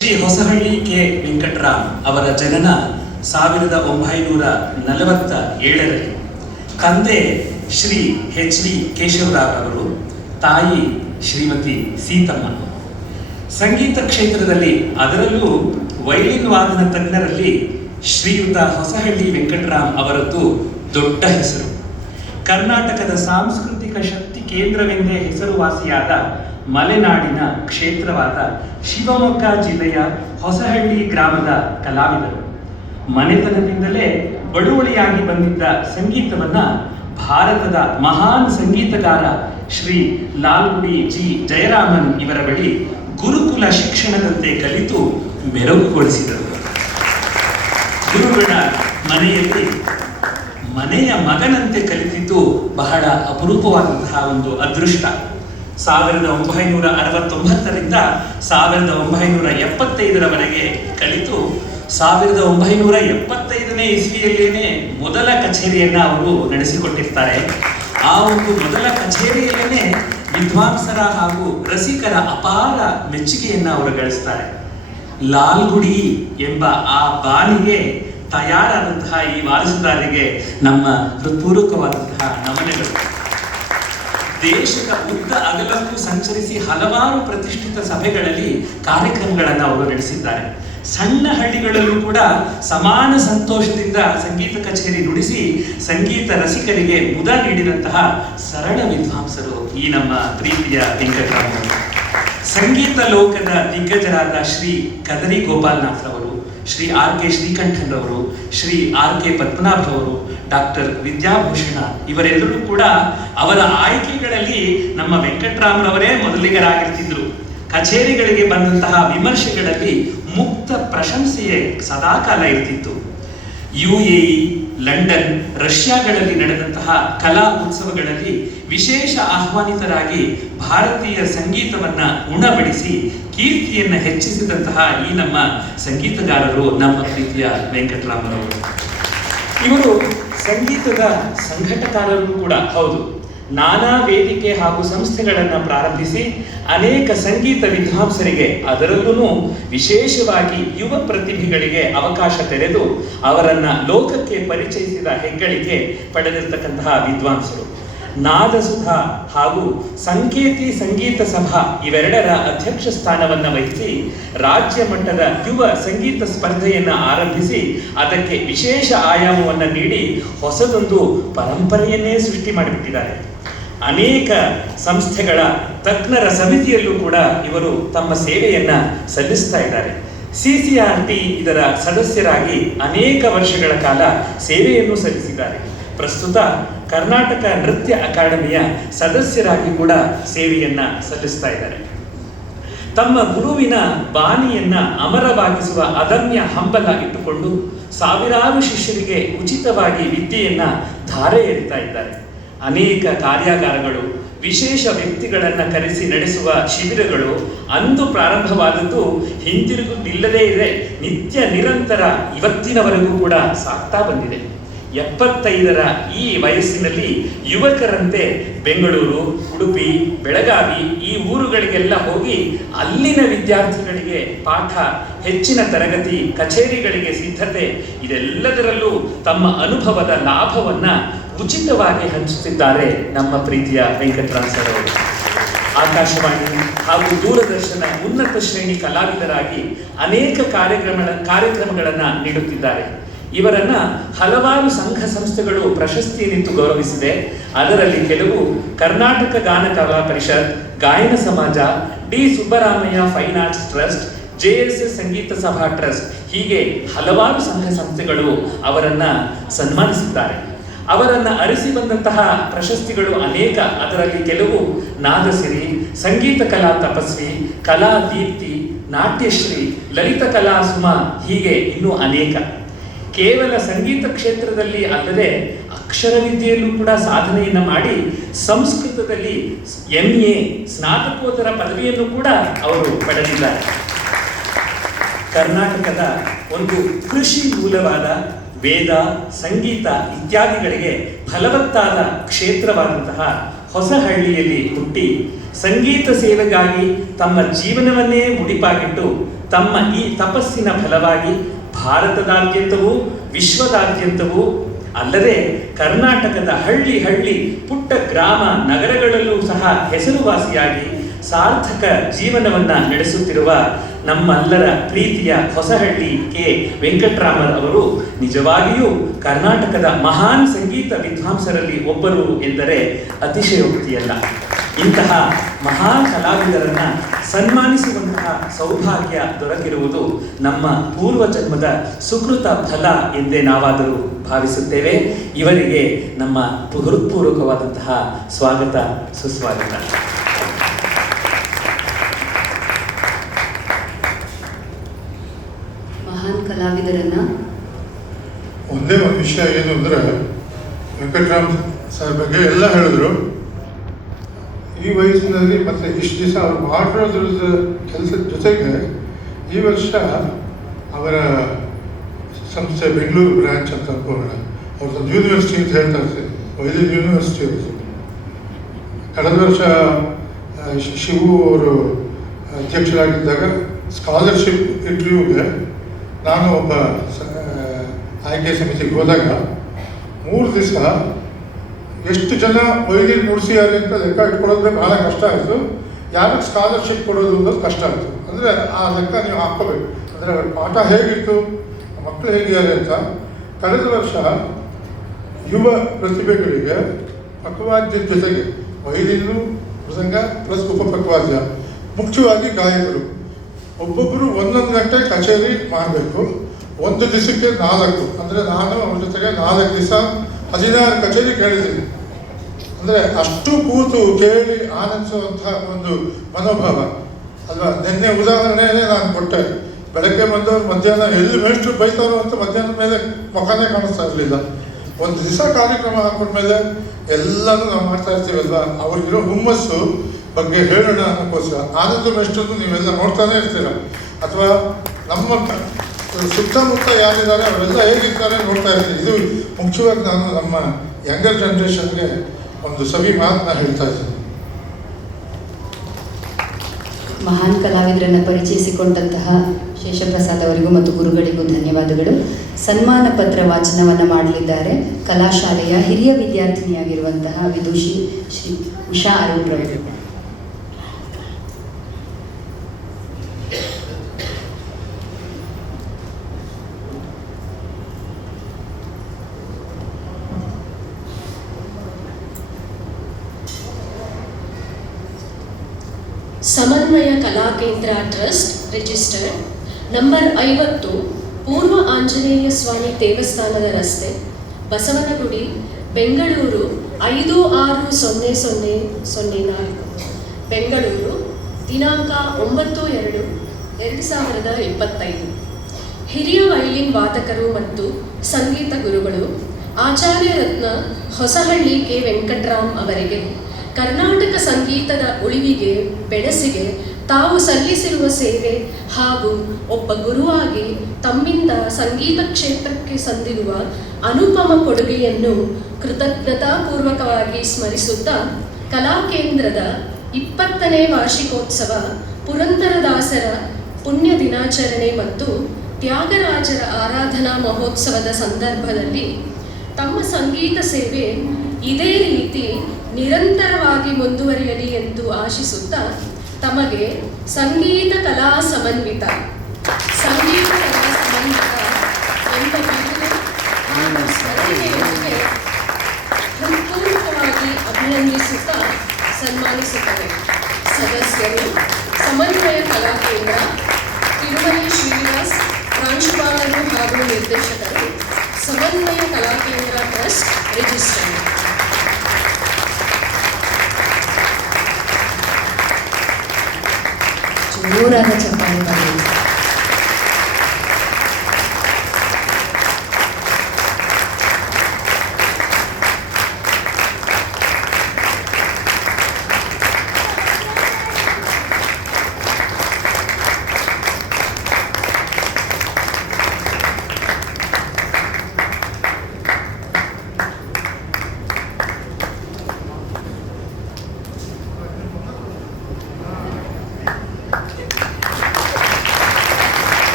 Shri Hosahalli K Venkatram ಅವರ ಜನನ 1947ರಲ್ಲಿ. ತಂದೆ ಶ್ರೀ ಎಚ್ ಡಿ ಕೇಶವರಾವ್ ಅವರು, ತಾಯಿ ಶ್ರೀಮತಿ ಸೀತಮ್ಮ. ಸಂಗೀತ ಕ್ಷೇತ್ರದಲ್ಲಿ, ಅದರಲ್ಲೂ ವೈಲಿನ್ ವಾದನ ತಜ್ಞರಲ್ಲಿ ಶ್ರೀಯುತ ಹೊಸಹಳ್ಳಿ ವೆಂಕಟರಾಮ್ ಅವರದ್ದು ದೊಡ್ಡ ಹೆಸರು. ಕರ್ನಾಟಕದ ಸಾಂಸ್ಕೃತಿಕ ಶಕ್ತಿ ಕೇಂದ್ರವೆಂದೇ ಹೆಸರುವಾಸಿಯಾದ ಮಲೆನಾಡಿನ ಕ್ಷೇತ್ರವಾದ ಶಿವಮೊಗ್ಗ ಜಿಲ್ಲೆಯ ಹೊಸಹಳ್ಳಿ ಗ್ರಾಮದ ಕಲಾವಿದರು. ಮನೆತನದಿಂದಲೇ ಬಳುವಳಿಯಾಗಿ ಬಂದಿದ್ದ ಸಂಗೀತವನ್ನ ಭಾರತದ ಮಹಾನ್ ಸಂಗೀತಗಾರ ಶ್ರೀ ಲಾಲ್ಗುಡಿ ಜಿ ಜಯರಾಮನ್ ಇವರ ಬಳಿ ಗುರುಕುಲ ಶಿಕ್ಷಣದಂತೆ ಕಲಿತು ಮೆರುಗುಗೊಳಿಸಿದರು. ಗುರುಗಳ ಮನೆಯಲ್ಲಿ ಮನೆಯ ಮಗನಂತೆ ಕಲಿತಿದ್ದು ಬಹಳ ಅಪರೂಪವಾದಂತಹ ಒಂದು ಅದೃಷ್ಟ. 1969ರಿಂದ 1975ರವರೆಗೆ ಕಲಿತು 1975ನೇ ಇಸ್ವಿಯಲ್ಲೇನೆ ಮೊದಲ ಕಚೇರಿಯನ್ನ ಅವರು ನಡೆಸಿಕೊಟ್ಟಿರ್ತಾರೆ. ಆ ಒಂದು ಮೊದಲ ಕಚೇರಿಯಲ್ಲೇನೆ ವಿದ್ವಾಂಸರ ಹಾಗೂ ರಸಿಕರ ಅಪಾರ ಮೆಚ್ಚುಗೆಯನ್ನ ಅವರು ಗಳಿಸ್ತಾರೆ. ಲಾಲ್ಗುಡಿ ಎಂಬ ಆ ಬಾನಿಗೆ ತಯಾರಾದಂತಹ ಈ ವಾರಸುದಾರರಿಗೆ ನಮ್ಮ ಹೃತ್ಪೂರ್ವಕವಾದಂತಹ ನಮನಗಳು. ದೇಶದ ಉದ್ದ ಅಗಲಕ್ಕೂ ಸಂಚರಿಸಿ ಹಲವಾರು ಪ್ರತಿಷ್ಠಿತ ಸಭೆಗಳಲ್ಲಿ ಕಾರ್ಯಕ್ರಮಗಳನ್ನು ಅವರು ನಡೆಸಿದ್ದಾರೆ. ಸಣ್ಣ ಹಳ್ಳಿಗಳಲ್ಲೂ ಕೂಡ ಸಮಾನ ಸಂತೋಷದಿಂದ ಸಂಗೀತ ಕಚೇರಿ ನುಡಿಸಿ ಸಂಗೀತ ರಸಿಕರಿಗೆ ಮುದ ನೀಡಿದಂತಹ ಸರಳ ವಿದ್ವಾಂಸರು ಈ ನಮ್ಮ ಪ್ರೀತಿಯ ವೆಂಕಟರಾಮ್. ಸಂಗೀತ ಲೋಕದ ದಿಗ್ಗಜರಾದ ಶ್ರೀ ಕದರಿ ಗೋಪಾಲನಾಥ್ರವರು, ಶ್ರೀ ಆರ್ ಕೆ ಶ್ರೀಕಂಠನ್ ರವರು, ಶ್ರೀ ಆರ್ ಕೆ ಪದ್ಮನಾಭ್ ರವರು, ಡಾಕ್ಟರ್ ವಿದ್ಯಾಭೂಷಣ ಇವರೆಲ್ಲರೂ ಕೂಡ ಅವರ ಆಯ್ಕೆಗಳಲ್ಲಿ ನಮ್ಮ ವೆಂಕಟರಾಮ್ರವರೇ ಮೊದಲಿಗರಾಗಿರ್ತಿದ್ರು. ಕಚೇರಿಗಳಿಗೆ ಬಂದಂತಹ ವಿಮರ್ಶೆಗಳಲ್ಲಿ ಮುಕ್ತ ಪ್ರಶಂಸೆಯೇ ಸದಾಕಾಲ ಇರ್ತಿತ್ತು. UAE, ಲಂಡನ್, ರಷ್ಯಾಗಳಲ್ಲಿ ನಡೆದಂತಹ ಕಲಾ ಉತ್ಸವಗಳಲ್ಲಿ ವಿಶೇಷ ಆಹ್ವಾನಿತರಾಗಿ ಭಾರತೀಯ ಸಂಗೀತವನ್ನ ಉಣಬಡಿಸಿ ಕೀರ್ತಿಯನ್ನ ಹೆಚ್ಚಿಸಿದಂತಹ ಈ ನಮ್ಮ ಸಂಗೀತಗಾರರು ನಮ್ಮ ಪ್ರೀತಿಯ ವೆಂಕಟರಾಮರವರು. ಇವರು ಸಂಗೀತದ ಸಂಘಟಕರು ಕೂಡ ಹೌದು. ನಾನಾ ವೇದಿಕೆ ಹಾಗೂ ಸಂಸ್ಥೆಗಳನ್ನು ಪ್ರಾರಂಭಿಸಿ ಅನೇಕ ಸಂಗೀತ ವಿದ್ವಾಂಸರಿಗೆ, ಅದರಲ್ಲೂ ವಿಶೇಷವಾಗಿ ಯುವ ಪ್ರತಿಭೆಗಳಿಗೆ ಅವಕಾಶ ತೆರೆದು ಅವರನ್ನ ಲೋಕಕ್ಕೆ ಪರಿಚಯಿಸಿದ ಹೆಗ್ಗಳಿಕೆ ಪಡೆದಿರತಕ್ಕಂತಹ ವಿದ್ವಾಂಸರು. ನಾದಸುಧಾ ಹಾಗೂ ಸಂಕೇತಿ ಸಂಗೀತ ಸಭಾ ಇವೆರಡರ ಅಧ್ಯಕ್ಷ ಸ್ಥಾನವನ್ನು ವಹಿಸಿ ರಾಜ್ಯ ಮಟ್ಟದ ಯುವ ಸಂಗೀತ ಸ್ಪರ್ಧೆಯನ್ನು ಆರಂಭಿಸಿ ಅದಕ್ಕೆ ವಿಶೇಷ ಆಯಾಮವನ್ನು ನೀಡಿ ಹೊಸದೊಂದು ಪರಂಪರೆಯನ್ನೇ ಸೃಷ್ಟಿ ಮಾಡಿಬಿಟ್ಟಿದ್ದಾರೆ. ಅನೇಕ ಸಂಸ್ಥೆಗಳ ತಜ್ಞರ ಸಮಿತಿಯಲ್ಲೂ ಕೂಡ ಇವರು ತಮ್ಮ ಸೇವೆಯನ್ನ ಸಲ್ಲಿಸ್ತಾ ಇದ್ದಾರೆ. CCRT ಇದರ ಸದಸ್ಯರಾಗಿ ಅನೇಕ ವರ್ಷಗಳ ಕಾಲ ಸೇವೆಯನ್ನು ಸಲ್ಲಿಸಿದ್ದಾರೆ. ಪ್ರಸ್ತುತ ಕರ್ನಾಟಕ ನೃತ್ಯ ಅಕಾಡೆಮಿಯ ಸದಸ್ಯರಾಗಿ ಕೂಡ ಸೇವೆಯನ್ನ ಸಲ್ಲಿಸ್ತಾ ಇದ್ದಾರೆ. ತಮ್ಮ ಗುರುವಿನ ಬಾಣಿಯನ್ನ ಅಮರವಾಗಿಸುವ ಅದಮ್ಯ ಹಂಬಲ ಇಟ್ಟುಕೊಂಡು ಸಾವಿರಾರು ಶಿಷ್ಯರಿಗೆ ಉಚಿತವಾಗಿ ವಿದ್ಯೆಯನ್ನ ಧಾರೆ ಎರಿತಾ ಇದ್ದಾರೆ. ಅನೇಕ ಕಾರ್ಯಾಗಾರಗಳು, ವಿಶೇಷ ವ್ಯಕ್ತಿಗಳನ್ನು ಕರೆಸಿ ನಡೆಸುವ ಶಿಬಿರಗಳು ಅಂದು ಪ್ರಾರಂಭವಾದದ್ದು ಹಿಂತಿರುಗುತ್ತಿಲ್ಲದೇ ಇದೆ. ನಿತ್ಯ ನಿರಂತರ ಇವತ್ತಿನವರೆಗೂ ಕೂಡ ಸಾಗ್ತಾ ಬಂದಿದೆ. 75ರ ಈ ವಯಸ್ಸಿನಲ್ಲಿ ಯುವಕರಂತೆ ಬೆಂಗಳೂರು, ಉಡುಪಿ, ಬೆಳಗಾವಿ ಈ ಊರುಗಳಿಗೆಲ್ಲ ಹೋಗಿ ಅಲ್ಲಿನ ವಿದ್ಯಾರ್ಥಿಗಳಿಗೆ ಪಾಠ, ಹೆಚ್ಚಿನ ತರಗತಿ, ಕಚೇರಿಗಳಿಗೆ ಸಿದ್ಧತೆ, ಇದೆಲ್ಲದರಲ್ಲೂ ತಮ್ಮ ಅನುಭವದ ಲಾಭವನ್ನ ಉಚಿತವಾಗಿ ಹಂಚುತ್ತಿದ್ದಾರೆ ನಮ್ಮ ಪ್ರೀತಿಯ ವೆಂಕಟರಾಮ್ ಸರ್ ಅವರು. ಆಕಾಶವಾಣಿ ಹಾಗೂ ದೂರದರ್ಶನ ಉನ್ನತ ಶ್ರೇಣಿ ಕಲಾವಿದರಾಗಿ ಅನೇಕ ಕಾರ್ಯಕ್ರಮಗಳನ್ನು ನೀಡುತ್ತಿದ್ದಾರೆ. ಇವರನ್ನ ಹಲವಾರು ಸಂಘ ಸಂಸ್ಥೆಗಳು ಪ್ರಶಸ್ತಿಯನ್ನಿತ್ತು ಗೌರವಿಸಿದೆ. ಅದರಲ್ಲಿ ಕೆಲವು ಕರ್ನಾಟಕ ಗಾನ ಕಲಾ Parishat, Gayana Samaja, D Subbaramaiah fine arts trust, JSS Sangeetha Sabha trust, ಹೀಗೆ ಹಲವಾರು ಸಂಘ ಸಂಸ್ಥೆಗಳು ಅವರನ್ನ ಸನ್ಮಾನಿಸಿದ್ದಾರೆ. ಅವರನ್ನ ಅರಿಸಿ ಬಂದಂತಹ ಪ್ರಶಸ್ತಿಗಳು ಅನೇಕ. ಅದರಲ್ಲಿ ಕೆಲವು ನಾದಸಿರಿ, ಸಂಗೀತ ಕಲಾ ತಪಸ್ವಿ, ಕಲಾ ದೀಪ್ತಿ, ನಾಟ್ಯಶ್ರೀ, ಲಲಿತ ಕಲಾ ಸುಮ, ಹೀಗೆ ಇನ್ನೂ ಅನೇಕ. ಕೇವಲ ಸಂಗೀತ ಕ್ಷೇತ್ರದಲ್ಲಿ ಅಲ್ಲದೆ ಅಕ್ಷರ ವಿದ್ಯೆಯಲ್ಲೂ ಕೂಡ ಸಾಧನೆಯನ್ನು ಮಾಡಿ ಸಂಸ್ಕೃತದಲ್ಲಿ MA ಸ್ನಾತಕೋತ್ತರ ಪದವಿಯನ್ನು ಕೂಡ ಅವರು ಪಡೆದಿದ್ದಾರೆ. ಕರ್ನಾಟಕದ ಒಂದು ಕೃಷಿ ಮೂಲವಾದ ವೇದ, ಸಂಗೀತ ಇತ್ಯಾದಿಗಳಿಗೆ ಫಲವತ್ತಾದ ಕ್ಷೇತ್ರವಾದಂತಹ ಹೊಸಹಳ್ಳಿಯಲ್ಲಿ ಹುಟ್ಟಿ ಸಂಗೀತ ಸೇವೆಗಾಗಿ ತಮ್ಮ ಜೀವನವನ್ನೇ ಮುಡಿಪಾಗಿಟ್ಟು ತಮ್ಮ ಈ ತಪಸ್ಸಿನ ಫಲವಾಗಿ ಭಾರತದಾದ್ಯಂತವೂ ವಿಶ್ವದಾದ್ಯಂತವೂ ಅಲ್ಲದೆ ಕರ್ನಾಟಕದ ಹಳ್ಳಿ ಪುಟ್ಟ ಗ್ರಾಮ ನಗರಗಳಲ್ಲೂ ಸಹ ಹೆಸರುವಾಸಿಯಾಗಿ ಸಾರ್ಥಕ ಜೀವನವನ್ನ ನಡೆಸುತ್ತಿರುವ ನಮ್ಮೆಲ್ಲರ ಪ್ರೀತಿಯ ಹೊಸಹಳ್ಳಿ ಕೆ ವೆಂಕಟರಾಮನ್ ಅವರು ನಿಜವಾಗಿಯೂ ಕರ್ನಾಟಕದ ಮಹಾನ್ ಸಂಗೀತ ವಿದ್ವಾಂಸರಲ್ಲಿ ಒಬ್ಬರು ಎಂದರೆ ಅತಿಶಯೋಕ್ತಿಯಲ್ಲ. ಇಂತಹ ಮಹಾನ್ ಕಲಾವಿದರನ್ನ ಸನ್ಮಾನಿಸುವಂತಹ ಸೌಭಾಗ್ಯ ದೊರಕಿರುವುದು ನಮ್ಮ ಪೂರ್ವ ಜನ್ಮದ ಸುಕೃತ ಫಲ ಎಂದೇ ನಾವಾದರೂ ಭಾವಿಸುತ್ತೇವೆ. ಇವರಿಗೆ ನಮ್ಮ ಹೃತ್ಪೂರ್ವಕವಾದಂತಹ ಸ್ವಾಗತ ಸುಸ್ವಾಗತ. ಮಹಾನ್ ಕಲಾವಿದರನ್ನ ಒಂದೇ ಒಂದು ವಿಷಯ ಏನು ಅಂದರೆ, ವೆಂಕಟರಾಮ್ ಸರ್ ಬಗ್ಗೆ ಎಲ್ಲ ಹೇಳಿದ್ರು. ಈ ವಯಸ್ಸಿನಲ್ಲಿ ಮತ್ತೆ ಇಷ್ಟು ದಿವಸ ಅವರು ಮಾಡಿರೋದ್ರ ಕೆಲಸದ ಜೊತೆಗೆ ಈ ವರ್ಷ ಅವರ ಸಂಸ್ಥೆ ಬೆಂಗಳೂರು ಬ್ರಾಂಚ್ ಅಂತ ಅನ್ಕೋಣ, ಅವ್ರದ್ದು ಯೂನಿವರ್ಸಿಟಿ ಅಂತ ಹೇಳ್ತಾ ಇರ್ತೀವಿ, ವೈದ್ಯ ಯೂನಿವರ್ಸಿಟಿ ಅವ್ರದ್ದು. ಕಳೆದ ವರ್ಷ ಶಿವು ಅವರು ಅಧ್ಯಕ್ಷರಾಗಿದ್ದಾಗ ಸ್ಕಾಲರ್ಶಿಪ್ ಇಂಟರ್ವ್ಯೂಗೆ ನಾನು ಒಬ್ಬ ಆಯ್ಕೆ ಸಮಿತಿಗೆ ಹೋದಾಗ 3 ದಿವಸ ಎಷ್ಟು ಜನ ವೈದ್ಯರು ನುಡಿಸಿದ್ದಾರೆ ಅಂತ ಲೆಕ್ಕ ಇಟ್ಕೊಳ್ಳೋದ್ರೆ ಬಹಳ ಕಷ್ಟ ಆಯಿತು. ಯಾರಿಗೆ ಸ್ಕಾಲರ್ಶಿಪ್ ಕೊಡೋದು ಅನ್ನೋದು ಕಷ್ಟ ಆಯಿತು. ಅಂದರೆ ಆ ಲೆಕ್ಕ ನೀವು ಹಾಕ್ಕೋಬೇಕು. ಅಂದರೆ ಅವ್ರ ಪಾಠ ಹೇಗಿತ್ತು, ಮಕ್ಕಳು ಹೇಗಿದ್ದಾರೆ ಅಂತ. ಕಳೆದ ವರ್ಷ ಯುವ ಪ್ರತಿಭೆಗಳಿಗೆ ಪಕ್ವಾದ್ಯದ ಜೊತೆಗೆ ವೈದ್ಯರು ಪ್ರಸಂಗ ಪ್ಲಸ್ ಉಪಪಕ್ವಾದ್ಯ, ಮುಖ್ಯವಾಗಿ ಗಾಯಕರು ಒಬ್ಬೊಬ್ಬರು 1 ಗಂಟೆ ಕಚೇರಿ ಮಾಡಬೇಕು. ಒಂದು ದಿವಸಕ್ಕೆ 4, ಅಂದರೆ ನಾನು ಅವ್ರ ಜೊತೆಗೆ 4 ದಿವಸ 16 ಕಚೇರಿ ಕೇಳಿದ್ದೀನಿ. ಅಂದರೆ ಅಷ್ಟು ಕೂತು ಕೇಳಿ ಆನಂದಿಸುವಂತಹ ಒಂದು ಮನೋಭಾವ ಅಲ್ವಾ. ನಿನ್ನೆ ಉದಾಹರಣೆಯೇ ನಾನು ಕೊಟ್ಟೆ. ಬೆಳಗ್ಗೆ ಬಂದವರು ಮಧ್ಯಾಹ್ನ ಎಲ್ಲಿ ಮೇಷ್ಟ್ರು ಬೈತಾರೋ ಅಂತ ಮಧ್ಯಾಹ್ನದ ಮೇಲೆ ಮುಖನೇ ಕಾಣಿಸ್ತಾ ಇರಲಿಲ್ಲ. ಒಂದು ದಿವಸ ಕಾರ್ಯಕ್ರಮ ಹಾಕೊಂಡ್ಮೇಲೆ ಎಲ್ಲನೂ ನಾವು ಮಾಡ್ತಾ ಇರ್ತೀವಲ್ವ, ಅವ್ರಿಗಿರೋ ಹುಮ್ಮಸ್ಸು ಬಗ್ಗೆ ಹೇಳೋಣ ಅನ್ನೋಕ್ಕೋಸ್ಕರ. ಆನಂದ ಮೇಷ್ಟ್ರನ್ನು ನೀವೆಲ್ಲ ನೋಡ್ತಾನೆ ಇರ್ತೀರ, ಅಥವಾ ನಮ್ಮ ಸುತ್ತಮುತ್ತ ಯಾರಿದ್ದಾರೆ ಅವರೆಲ್ಲ ಹೇಗಿರ್ತಾರೆ ನೋಡ್ತಾ ಇರ್ತೀವಿ. ಇದು ಮುಖ್ಯವಾಗಿ ನಾನು ನಮ್ಮ ಯಂಗರ್ ಜನ್ರೇಷನ್ಗೆ ಒಂದು ಸವಿ ಮಾತನ್ನ ಹೇಳ್ತಾ ಇದ್ದೀನಿ. ಮಹಾನ್ ಕಲಾವಿದರನ್ನು ಪರಿಚಯಿಸಿಕೊಂಡಂತಹ ಶೇಷಪ್ರಸಾದ್ ಅವರಿಗೂ ಮತ್ತು ಗುರುಗಳಿಗೂ ಧನ್ಯವಾದಗಳು. ಸನ್ಮಾನ ಪತ್ರ ವಾಚನವನ್ನು ಮಾಡಲಿದ್ದಾರೆ ಕಲಾಶಾಲೆಯ ಹಿರಿಯ ವಿದ್ಯಾರ್ಥಿನಿಯಾಗಿರುವಂತಹ ವಿದುಷಿ ಶ್ರೀ ಉಷಾ ಅರುಣ್ ರವರು. ಸಮನ್ವಯ ಕಲಾಕೇಂದ್ರ ಟ್ರಸ್ಟ್ ರಿಜಿಸ್ಟರ್ಡ್ ನಂಬರ್ 50 ಪೂರ್ವ ಆಂಜನೇಯ ಸ್ವಾಮಿ ದೇವಸ್ಥಾನದ ರಸ್ತೆ, ಬಸವನಗುಡಿ, ಬೆಂಗಳೂರು 560004, ಬೆಂಗಳೂರು ದಿನಾಂಕ 9/2/2025. ಹಿರಿಯ ವೈಲಿನ್ ವಾದಕರು ಮತ್ತು ಸಂಗೀತ ಗುರುಗಳು ಆಚಾರ್ಯ ರತ್ನ ಹೊಸಹಳ್ಳಿ ಕೆ ವೆಂಕಟರಾಮ್ ಅವರಿಗೆ ಕರ್ನಾಟಕ ಸಂಗೀತದ ಉಳಿವಿಗೆ ಬೆಳಸಿಗೆ ತಾವು ಸಲ್ಲಿಸಿರುವ ಸೇವೆ ಹಾಗೂ ಒಬ್ಬ ಗುರುವಾಗಿ ತಮ್ಮಿಂದ ಸಂಗೀತ ಕ್ಷೇತ್ರಕ್ಕೆ ಸಂದಿರುವ ಅನುಪಮ ಕೊಡುಗೆಯನ್ನು ಕೃತಜ್ಞತಾಪೂರ್ವಕವಾಗಿ ಸ್ಮರಿಸುತ್ತಾ ಕಲಾಕೇಂದ್ರದ 20ನೇ ವಾರ್ಷಿಕೋತ್ಸವ, ಪುರಂದರದಾಸರ ಪುಣ್ಯ ದಿನಾಚರಣೆ ಮತ್ತು ತ್ಯಾಗರಾಜರ ಆರಾಧನಾ ಮಹೋತ್ಸವದ ಸಂದರ್ಭದಲ್ಲಿ ತಮ್ಮ ಸಂಗೀತ ಸೇವೆ ಇದೇ ರೀತಿ ನಿರಂತರವಾಗಿ ಮುಂದುವರಿಯಲಿ ಎಂದು ಆಶಿಸುತ್ತಾ ತಮಗೆ ಸಂಗೀತ ಕಲಾ ಸಮನ್ವಿತ ಎಂಬ ಬಿರುದು ಹಾಗೂ ಸ್ಮರಣೆಯೊಂದಿಗೆ ಹೃತ್ಪೂರ್ವಕವಾಗಿ ಅಭಿನಂದಿಸುತ್ತಾ ಸನ್ಮಾನಿಸುತ್ತದೆ. ಸದಸ್ಯರು ಸಮನ್ವಯ ಕಲಾಕೇಂದ್ರ, ತಿರುಮಲೆ ಶ್ರೀನಿವಾಸ್, ಪ್ರಾಂಶುಪಾಲರು ಹಾಗೂ ನಿರ್ದೇಶಕರು, ಸಮನ್ವಯ ಕಲಾಕೇಂದ್ರ ಟ್ರಸ್ಟ್ ರಿಜಿಸ್ಟರ್ಡ್. ಜೋರಾದ ಚಪ್ಪಾಳೆ.